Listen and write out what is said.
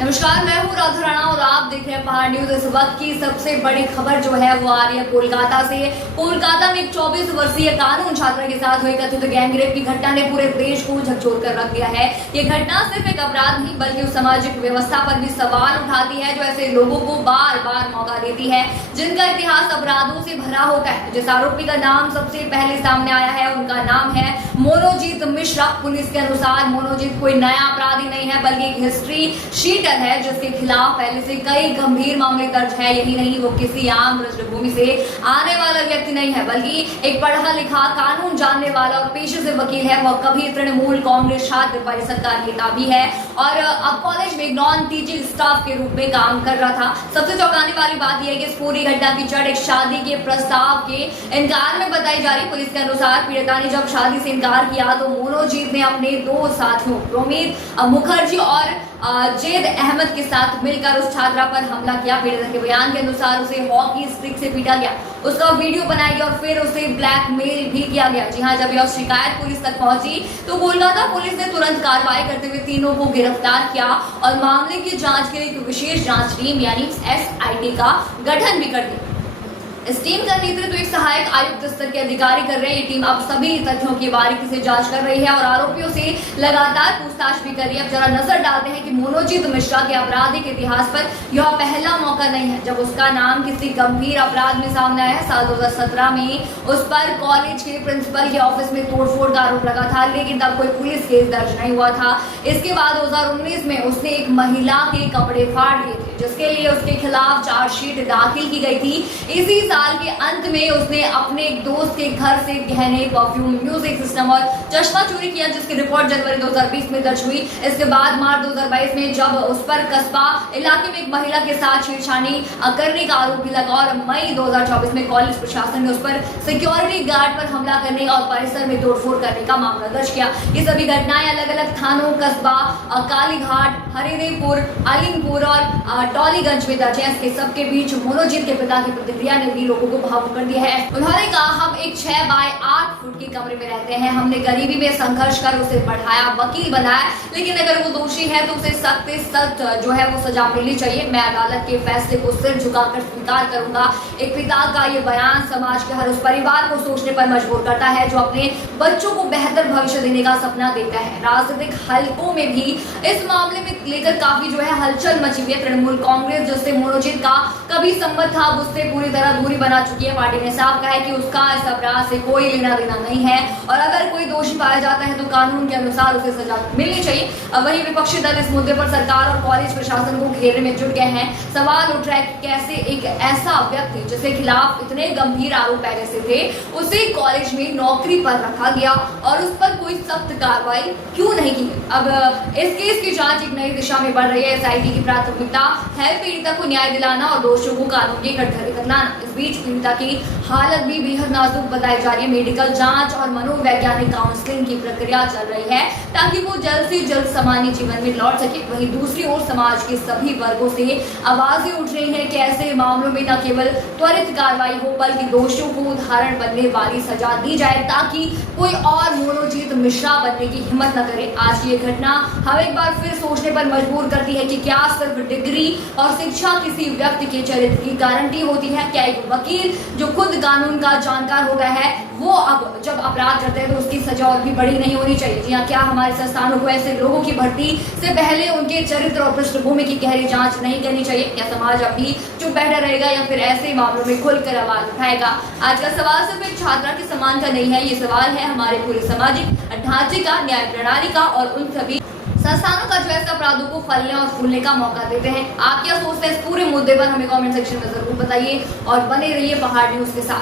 नमस्कार, मैं हूँ राधा राणा और आप देख रहे हैं पहाड़ न्यूज। इस वक्त की सबसे बड़ी खबर जो है वो आ रही है कोलकाता से। कोलकाता में एक 24 वर्षीय कानून छात्रा के साथ हुई कथित गैंगरेप की घटना ने पूरे देश को झकझोर कर रख दिया है। ये घटना सिर्फ एक अपराध नहीं बल्कि उस सामाजिक व्यवस्था पर भी सवाल उठाती है जो ऐसे लोगों को बार बार मौका देती है जिनका इतिहास अपराधों से भरा होता है। जिस आरोपी का नाम सबसे पहले सामने आया है उनका नाम है मनोजीत मिश्रा। पुलिस के अनुसार मनोजीत कोई नया अपराधी नहीं है बल्कि एक हिस्ट्री शीटर है जिसके खिलाफ पहले से कई गंभीर मामले दर्ज है। यही नहीं, वो किसी आम पृष्ठभूमि से आने वाला व्यक्ति नहीं है बल्कि एक पढ़ा लिखा कानून जानने वाला और पेशे से वकील है। वह कभी तृणमूल कांग्रेस छात्र परिषद का नेता भी है और अब कॉलेज में नॉन टीचिंग स्टाफ के रूप में काम कर रहा था। सबसे चौंकाने वाली बात यह है कि इस पूरी घटना की जड़ एक शादी के प्रस्ताव के इनकार में बताई जा रही। पुलिस के अनुसार पीड़िता ने जब शादी से इनकार किया तो मनोजीत ने अपने दो साथियों प्रोमित मुखर्जी और जेद अहमद के साथ मिलकर उस छात्रा पर हमला किया। पीड़िता के बयान के अनुसार उसे हॉकी स्टिक से पीटा गया, उसका वीडियो बनाया गया और फिर उसे ब्लैकमेल भी किया गया। जी हां, जब यह शिकायत पुलिस तक पहुंची तो कोलकाता पुलिस ने तुरंत कार्रवाई करते हुए तीनों को गिरफ्तार किया और मामले की जांच के लिए एक विशेष जांच टीम यानी SIT का गठन भी कर दिया। इस टीम का नेतृत्व एक सहायक आयुक्त स्तर के अधिकारी कर रहे हैं। ये टीम अब सभी तथ्यों की बारीकी से जांच कर रही है और आरोपियों से लगातार पूछताछ भी कर रही है। अब जरा नजर डालते हैं कि मनोजीत मिश्रा के आपराधिक इतिहास पर यह पहला मौका नहीं है जब उसका नाम किसी गंभीर अपराध में सामने आया है। साल 2017 में उस पर कॉलेज के प्रिंसिपल के ऑफिस में तोड़फोड़ का आरोप लगा था, लेकिन तब कोई पुलिस केस दर्ज नहीं हुआ था। इसके बाद 2019 में उसने एक महिला के कपड़े फाड़ दिए थे जिसके लिए उसके खिलाफ चार्जशीट दाखिल की गई थी। इसी साल के अंत में उसने अपने एक दोस्त के घर से गहने, परफ्यूम, म्यूजिक सिस्टम और चश्मा चोरी किया जिसकी रिपोर्ट जनवरी 2020 में दर्ज हुई। इसके बाद मार्च 2022 में जब उस पर कस्बा इलाके में एक महिला के साथ छेड़छाड़ी करने का आरोप भी लगा और मई 2024 में कॉलेज प्रशासन ने उस पर सिक्योरिटी गार्ड पर हमला करने और परिसर में तोड़फोड़ करने का मामला दर्ज किया। ये सभी घटनाएं अलग अलग थानों कस्बा कालीघाट, हरिदेवपुर, अलीमपुर और टॉलीगंज में दर्ज है। इसके सबके बीच मनोजीत के पिता की प्रतिक्रिया ने भी लोगों को भावुक कर दिया है। उन्होंने कहा, हम एक 6 बाय 8 फुट के कमरे में रहते हैं, हमने गरीबी में संघर्ष कर उसे पढ़ाया, वकील बनाया, लेकिन अगर वो दोषी है तो उसे सख्त से सख्त जो है वो सजा मिलनी चाहिए। मैं अदालत के फैसले को सिर झुकाकर स्वीकार करूंगा। एक पिता का ये बयान समाज के हर उस परिवार को सोचने पर मजबूर करता है जो अपने बच्चों को बेहतर भविष्य देने का सपना देखता है। राजनीतिक हलकों में भी इस मामले में लेकर काफी जो है हलचल मची हुई है। तृणमूल कांग्रेस जिससे मनोजीत का कभी संबंध था उससे पूरी तरह दूरी बना चुकी है। पार्टी ने साफ कहा है कि उसका इस अपराध से कोई लेना देना नहीं है और अगर कोई दोषी पाया जाता है तो कानून के अनुसार उसे सजा मिलनी चाहिए। अब वही विपक्षी दल इस मुद्दे पर सरकार और कॉलेज प्रशासन को घेरने में जुट गए हैं। सवाल उठ रहा है कि कैसे एक ऐसा व्यक्ति जिसके खिलाफ इतने गंभीर आरोप पहले से थे उसे कॉलेज में नौकरी पर रखा गया और उस पर कोई सख्त कार्रवाई क्यों नहीं की। अब इस केस की जांच एक नई दिशा में बढ़ रही है। SIT की प्राथमिकता है पीड़िता को न्याय दिलाना और दोषियों को कानून के कटघरे तक लाना। इस बीच पीड़िता की हालत भी बेहद नाजुक बताई जा रही है। मेडिकल जांच और मनोवैज्ञानिक काउंसलिंग की प्रक्रिया चल रही है ताकि वो जल्द से जल्द सामान्य जीवन में लौट सके। वहीं दूसरी ओर समाज के सभी वर्गों से आवाजें उठ रही हैं कि ऐसे मामलों में न केवल त्वरित कार्रवाई हो बल्कि दोषियों को उदाहरण बनने वाली सजा दी जाए ताकि कोई और मनोजीत मिश्रा बनने की हिम्मत न करे। आज की ये घटना हमें एक बार फिर सोचने पर मजबूर करती है कि क्या सिर्फ डिग्री और शिक्षा किसी व्यक्ति के चरित्र की गारंटी होती है? क्या एक वकील जो खुद कानून का जानकार हो गया है वो अब जब अपराध करते हैं तो उसकी सजा और भी बड़ी नहीं होनी चाहिए? जी हाँ, क्या हमारे संस्थानों को ऐसे लोगों की भर्ती से पहले उनके चरित्र और पृष्ठभूमि की गहरी जांच नहीं करनी चाहिए? क्या समाज अभी चुप बैठा रहेगा या फिर ऐसे मामलों में खुलकर आवाज उठाएगा? आज का सवाल सिर्फ एक छात्रा के समान का नहीं है, ये सवाल है हमारे पूरे सामाजिक ढांचे का, न्याय प्रणाली का और उन सभी संस्थानों का जो ऐसे अपराधों को फलने और फूलने का मौका देते हैं। आप क्या सोचते हैं इस पूरे मुद्दे पर? हमें कमेंट सेक्शन में जरूर बताइए और बने रहिए पहाड़ न्यूज के साथ।